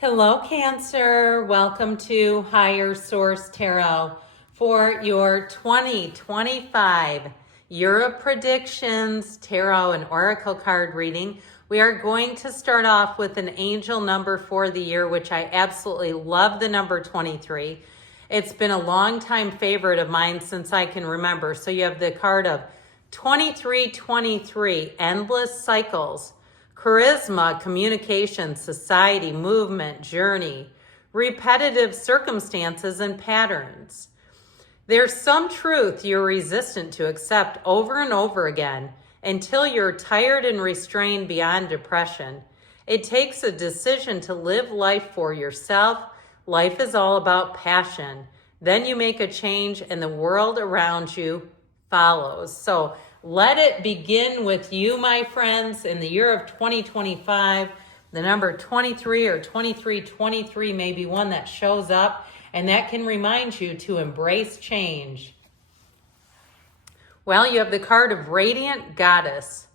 Hello, Cancer. Welcome to Higher Source Tarot for your 2025 Euro Predictions Tarot and Oracle card reading. We are going to start off with an angel number for the year, which I absolutely love, the number 23. It's been a long time favorite of mine since I can remember. So you have the card of 2323, Endless Cycles. Charisma, communication, society, movement, journey, repetitive circumstances and patterns. There's some truth you're resistant to accept over and over again until you're tired and restrained beyond depression. It takes a decision to live life for yourself. Life is all about passion. Then you make a change and the world around you follows. So let it begin with you, my friends, in the year of 2025. The number 23 or 2323 may be one that shows up, and that can remind you to embrace change. Well, you have the card of Radiant Goddess.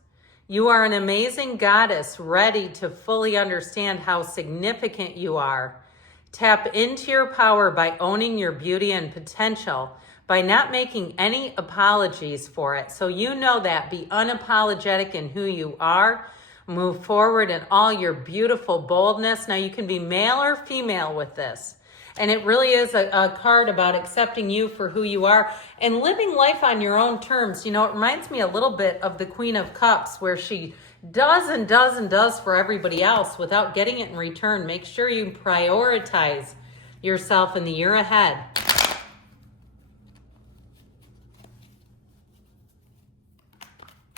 You are an amazing goddess, ready to fully understand how significant you are. Tap into your power by owning your beauty and potential, by not making any apologies for it. So you know that. Be unapologetic in who you are. Move forward in all your beautiful boldness. Now you can be male or female with this. And it really is a card about accepting you for who you are and living life on your own terms. You know, it reminds me a little bit of the Queen of Cups, where she does and does and does for everybody else without getting it in return. Make sure you prioritize yourself in the year ahead.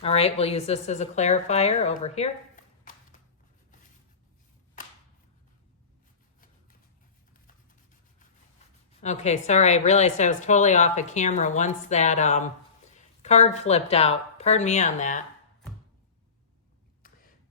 All right, we'll use this as a clarifier over here. Okay, sorry, I realized I was totally off of camera once that card flipped out. Pardon me on that.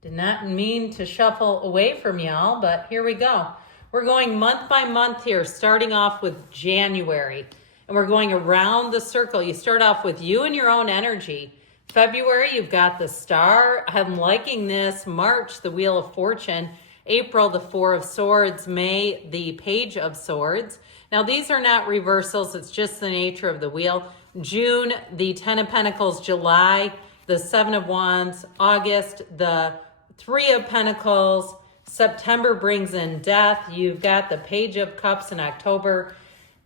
Did not mean to shuffle away from y'all, but here we go. We're going month by month here, starting off with January. And we're going around the circle. You start off with you and your own energy. February, you've got the Star. I'm liking this. March, the Wheel of Fortune. April, the Four of Swords. May, the Page of Swords. Now, these are not reversals. It's just the nature of the wheel. June, the Ten of Pentacles. July, the Seven of Wands. August, the Three of Pentacles. September brings in Death. You've got the Page of Cups in October.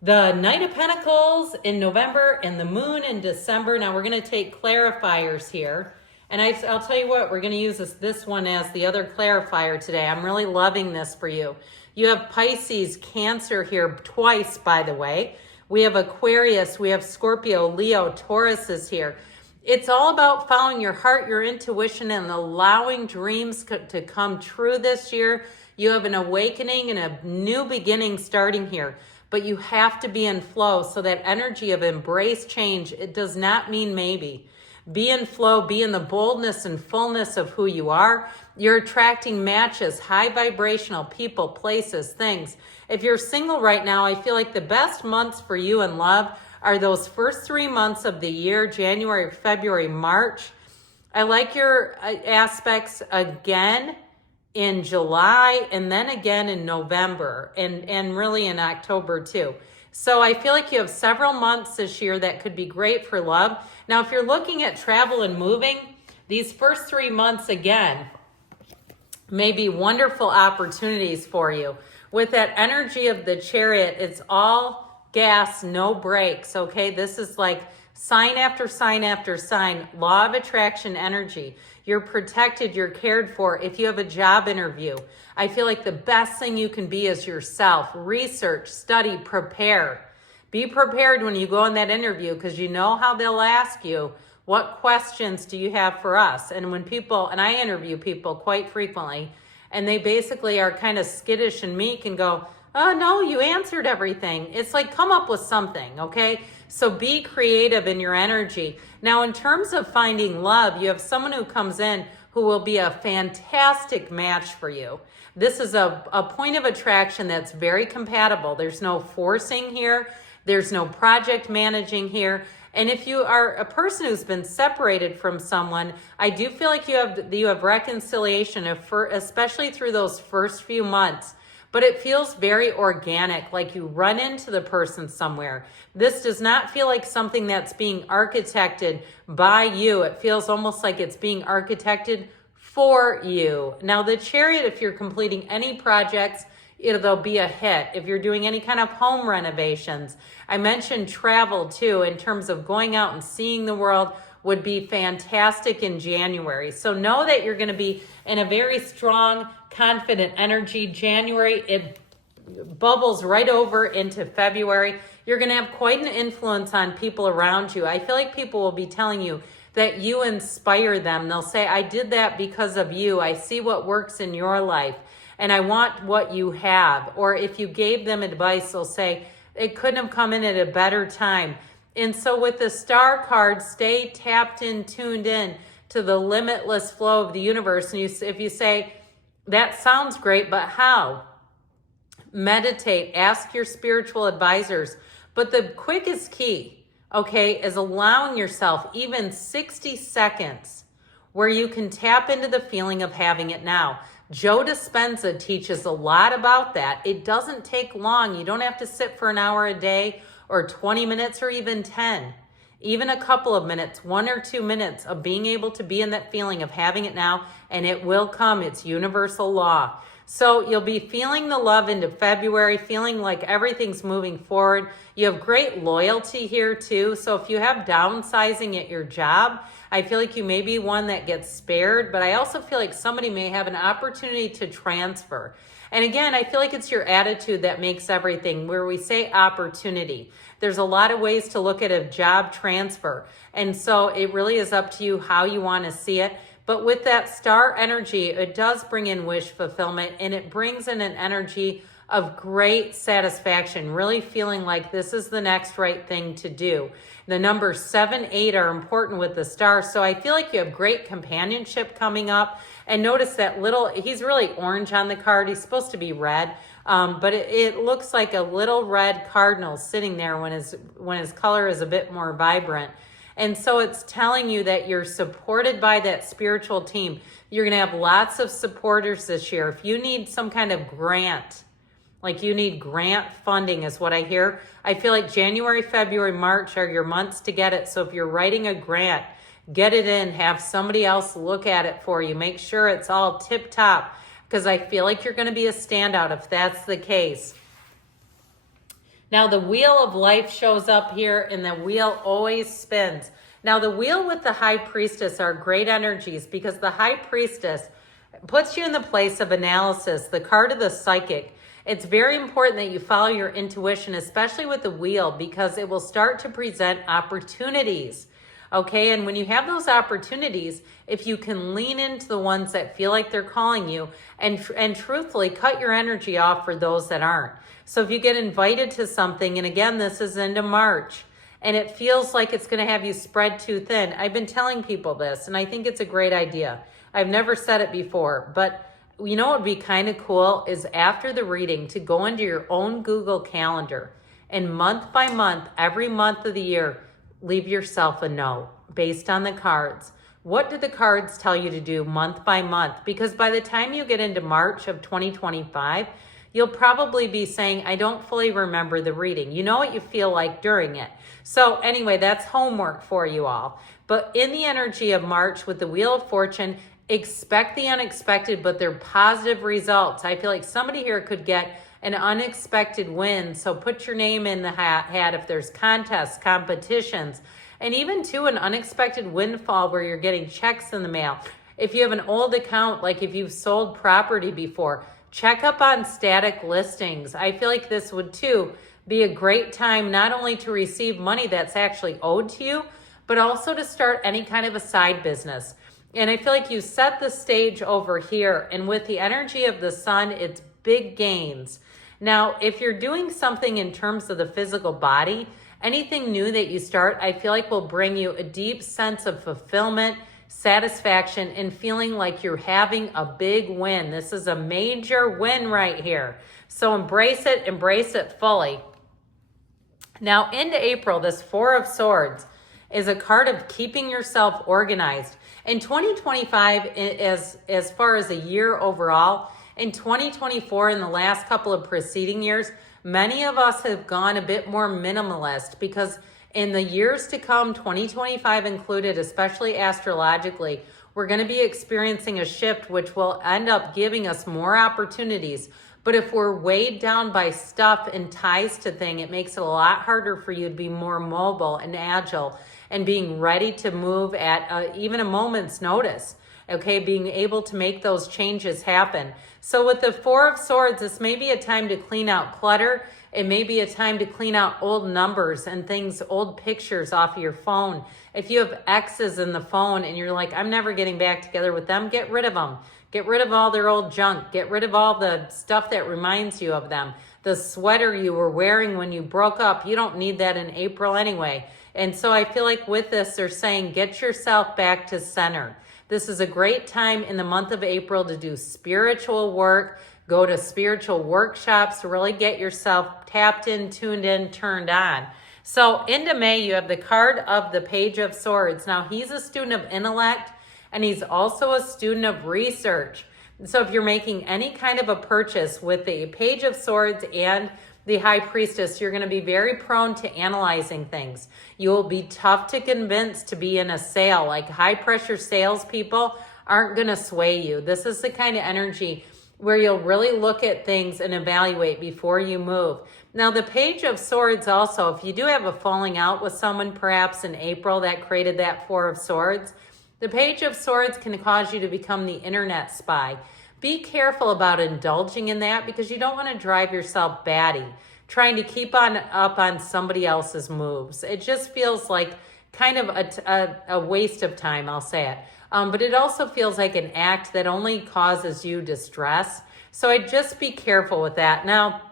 The Knight of Pentacles in November and the Moon in December. Now we're going to take clarifiers here. And I'll tell you what, we're going to use this one as the other clarifier today. I'm really loving this for you. You have Pisces, Cancer here twice, by the way. We have Aquarius, we have Scorpio, Leo, Taurus is here. It's all about following your heart, your intuition, and allowing dreams to come true this year. You have an awakening and a new beginning starting here. But you have to be in flow. So that energy of embrace change, it does not mean maybe. Be in flow, be in the boldness and fullness of who you are. You're attracting matches, high vibrational people, places, things. If you're single right now, I feel like the best months for you in love are those first 3 months of the year, January, February, March. I like your aspects again in July, and then again in November, and really in October too. So I feel like you have several months this year that could be great for love. Now, if you're looking at travel and moving, these first 3 months again may be wonderful opportunities for you. With that energy of the Chariot, it's all gas, no brakes, okay? This is like sign after sign after sign, law of attraction energy. You're protected, you're cared for. If you have a job interview, I feel like the best thing you can be is yourself. Research, study, prepare. Be prepared when you go on that interview, because you know how they'll ask you, what questions do you have for us? And when people, and I interview people quite frequently, and they basically are kind of skittish and meek and go, oh no, you answered everything. It's like, come up with something, okay? So be creative in your energy. Now, in terms of finding love, you have someone who comes in who will be a fantastic match for you. This is a point of attraction that's very compatible. There's no forcing here. There's no project managing here. And if you are a person who's been separated from someone, I do feel like you have reconciliation, especially through those first few months. but it feels very organic, like you run into the person somewhere. This does not feel like something that's being architected by you. It feels almost like it's being architected for you. Now, the Chariot, if you're completing any projects, there'll be a hit. If you're doing any kind of home renovations, I mentioned travel too, in terms of going out and seeing the world, would be fantastic in January. So know that you're going to be in a very strong, confident energy. January, it bubbles right over into February. You're going to have quite an influence on people around you. I feel like people will be telling you that you inspire them. They'll say, I did that because of you. I see what works in your life, and I want what you have. Or if you gave them advice, they'll say, it couldn't have come in at a better time. And so with the star card, stay tapped in, tuned in to the limitless flow of the universe. And if you say, that sounds great, but how? Meditate, ask your spiritual advisors. But the quickest key, okay, is allowing yourself even 60 seconds where you can tap into the feeling of having it now. Joe Dispenza teaches a lot about that. It doesn't take long. You don't have to sit for an hour a day or 20 minutes or even 10. Even a couple of minutes, 1 or 2 minutes of being able to be in that feeling of having it now, and it will come. It's universal law. So you'll be feeling the love into February, feeling like everything's moving forward. You have great loyalty here too. So if you have downsizing at your job, I feel like you may be one that gets spared, but I also feel like somebody may have an opportunity to transfer. And again, I feel like it's your attitude that makes everything. Where we say opportunity, there's a lot of ways to look at a job transfer. And so it really is up to you how you want to see it. But with that star energy, it does bring in wish fulfillment, and it brings in an energy of great satisfaction, really feeling like this is the next right thing to do. The numbers 7, 8 are important with the star. So I feel like you have great companionship coming up. And notice that he's really orange on the card. He's supposed to be red, but it looks like a little red cardinal sitting there when his color is a bit more vibrant. And so it's telling you that you're supported by that spiritual team. You're going to have lots of supporters this year. If you need some kind of grant, like you need grant funding is what I hear. I feel like January, February, March are your months to get it. So if you're writing a grant, get it in, have somebody else look at it for you. Make sure it's all tip top, because I feel like you're going to be a standout if that's the case. Now the wheel of life shows up here, and the wheel always spins. Now the wheel with the high priestess are great energies, because the high priestess puts you in the place of analysis, the card of the psychic. It's very important that you follow your intuition, especially with the wheel, because it will start to present opportunities. Okay, and when you have those opportunities, if you can lean into the ones that feel like they're calling you, and truthfully cut your energy off for those that aren't. So if you get invited to something, and again, this is into March, and it feels like it's going to have you spread too thin. I've been telling people this, and I think it's a great idea. I've never said it before, but you know what would be kind of cool is after the reading to go into your own Google Calendar, and month by month, every month of the year, leave yourself a note based on the cards. What do the cards tell you to do month by month? Because by the time you get into March of 2025, you'll probably be saying, I don't fully remember the reading. You know what you feel like during it. So anyway, that's homework for you all. But in the energy of March with the Wheel of Fortune, expect the unexpected, but they're positive results. I feel like somebody here could get an unexpected win. So put your name in the hat if there's contests, competitions, and even too an unexpected windfall where you're getting checks in the mail. If you have an old account, like if you've sold property before, check up on static listings. I feel like this would too be a great time not only to receive money that's actually owed to you, but also to start any kind of a side business. And I feel like you set the stage over here, and with the energy of the sun, it's big gains. Now, if you're doing something in terms of the physical body, anything new that you start, I feel like will bring you a deep sense of fulfillment, satisfaction, and feeling like you're having a big win. This is a major win right here. So embrace it fully. Now into April, this Four of Swords is a card of keeping yourself organized. In 2025, as far as a year overall, in 2024, in the last couple of preceding years, many of us have gone a bit more minimalist because in the years to come, 2025 included, especially astrologically, we're going to be experiencing a shift which will end up giving us more opportunities. But if we're weighed down by stuff and ties to things, it makes it a lot harder for you to be more mobile and agile and being ready to move at even a moment's notice. Okay, being able to make those changes happen. So with the Four of Swords, this may be a time to clean out clutter. It may be a time to clean out old numbers and things, old pictures off of your phone. If you have exes in the phone and you're like, I'm never getting back together with them, get rid of them. Get rid of all their old junk. Get rid of all the stuff that reminds you of them. The sweater you were wearing when you broke up, you don't need that in April anyway. And so I feel like with this, they're saying, get yourself back to center. This is a great time in the month of April to do spiritual work, go to spiritual workshops to really get yourself tapped in, tuned in, turned on. So into May, you have the card of the Page of Swords. Now, he's a student of intellect, and he's also a student of research. So if you're making any kind of a purchase with the Page of Swords and the High Priestess, you're going to be very prone to analyzing things. You will be tough to convince to be in a sale. Like high pressure salespeople aren't going to sway you. This is the kind of energy where you'll really look at things and evaluate before you move. Now, the Page of Swords also, if you do have a falling out with someone perhaps in April that created that Four of Swords, the Page of Swords can cause you to become the internet spy. Be careful about indulging in that because you don't want to drive yourself batty, trying to keep up on somebody else's moves. It just feels like kind of a waste of time, I'll say it. But it also feels like an act that only causes you distress. So I'd just be careful with that. Now,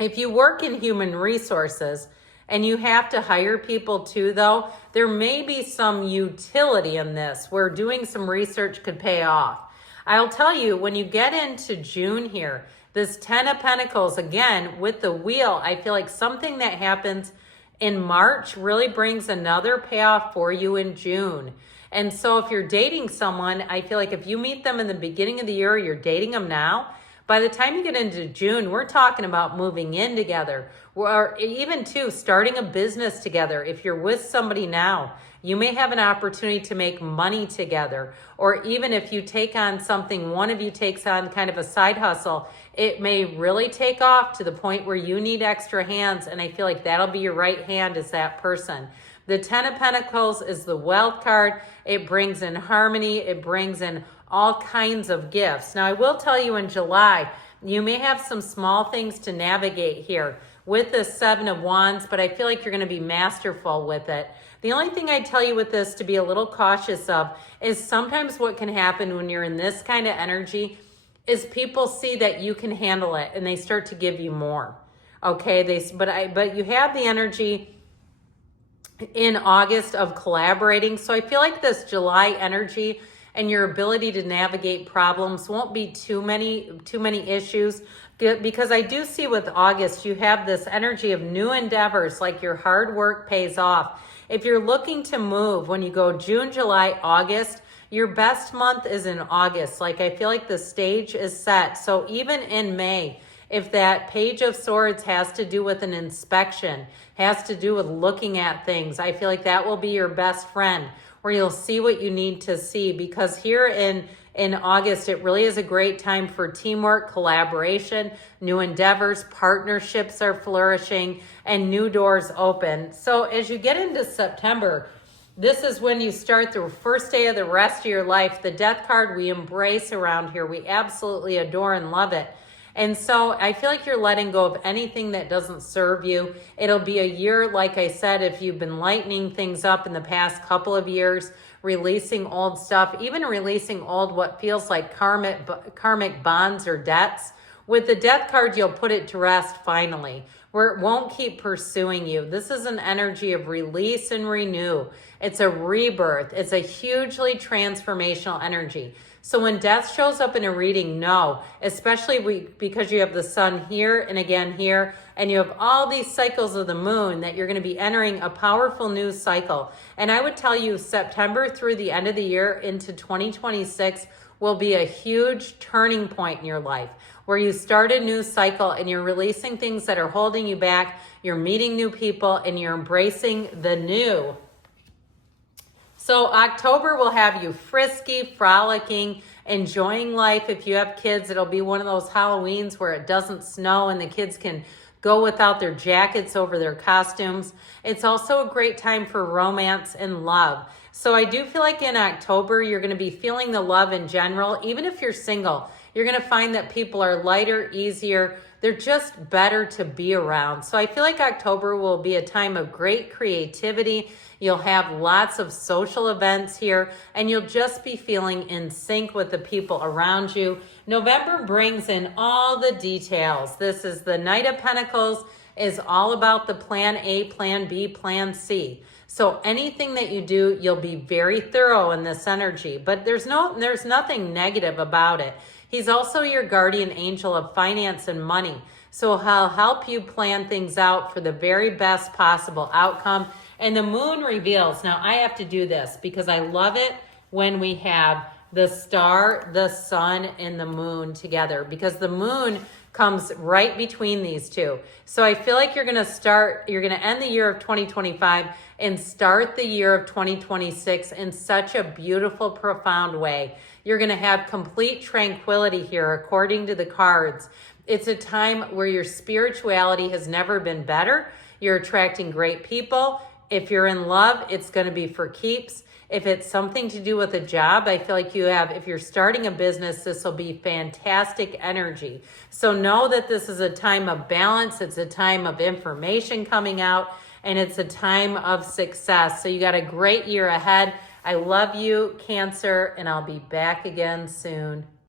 if you work in human resources and you have to hire people too, though, there may be some utility in this where doing some research could pay off. I'll tell you, when you get into June here, this 10 of Pentacles, again, with the wheel, I feel like something that happens in March really brings another payoff for you in June. And so if you're dating someone, I feel like if you meet them in the beginning of the year, you're dating them now, by the time you get into June, we're talking about moving in together, or even too, starting a business together. If you're with somebody now, you may have an opportunity to make money together. Or even if you take on something, one of you takes on kind of a side hustle, it may really take off to the point where you need extra hands. And I feel like that'll be your right hand is that person. The 10 of Pentacles is the wealth card. It brings in harmony. It brings in all kinds of gifts. Now, I will tell you in July, you may have some small things to navigate here with the 7 of Wands, but I feel like you're going to be masterful with it. The only thing I tell you with this to be a little cautious of is sometimes what can happen when you're in this kind of energy is people see that you can handle it and they start to give you more. Okay, but you have the energy in August of collaborating. So I feel like this July energy and your ability to navigate problems won't be too many issues, because I do see with August, you have this energy of new endeavors, like your hard work pays off. If you're looking to move, when you go June, July, August, your best month is in August. Like I feel like the stage is set. So even in May, if that Page of Swords has to do with an inspection, has to do with looking at things, I feel like that will be your best friend, where you'll see what you need to see. Because here in August, it really is a great time for teamwork, collaboration, new endeavors, partnerships are flourishing, and new doors open. So as you get into September, this is when you start the first day of the rest of your life. The Death card we embrace around here. We absolutely adore and love it. And so I feel like you're letting go of anything that doesn't serve you. It'll be a year, like I said, if you've been lightening things up in the past couple of years, releasing old stuff, even releasing old what feels like karmic bonds or debts. With the Death card, you'll put it to rest finally, where it won't keep pursuing you. This is an energy of release and renew. It's a rebirth. It's a hugely transformational energy. So when death shows up in a reading, no, especially because you have the sun here and again here, and you have all these cycles of the moon, that you're going to be entering a powerful new cycle. And I would tell you September through the end of the year into 2026 will be a huge turning point in your life where you start a new cycle and you're releasing things that are holding you back. You're meeting new people and you're embracing the new. So October will have you frisky, frolicking, enjoying life. If you have kids, it'll be one of those Halloweens where it doesn't snow and the kids can go without their jackets over their costumes. It's also a great time for romance and love. So I do feel like in October, you're going to be feeling the love in general. Even if you're single, you're going to find that people are lighter, easier. They're just better to be around. So I feel like October will be a time of great creativity. You'll have lots of social events here, and you'll just be feeling in sync with the people around you. November brings in all the details. This is the Knight of Pentacles, is all about the plan A, plan B, plan C. So anything that you do, you'll be very thorough in this energy, but there's nothing negative about it. He's also your guardian angel of finance and money. So he'll help you plan things out for the very best possible outcome. And the moon reveals. Now I have to do this because I love it when we have the star, the sun, and the moon together, because the moon comes right between these two. So I feel like you're going to end the year of 2025 and start the year of 2026 in such a beautiful, profound way. You're going to have complete tranquility here, according to the cards. It's a time where your spirituality has never been better. You're attracting great people. If you're in love, it's going to be for keeps. If it's something to do with a job, I feel like if you're starting a business, this will be fantastic energy. So know that this is a time of balance. It's a time of information coming out, and it's a time of success. So you got a great year ahead. I love you, Cancer, and I'll be back again soon.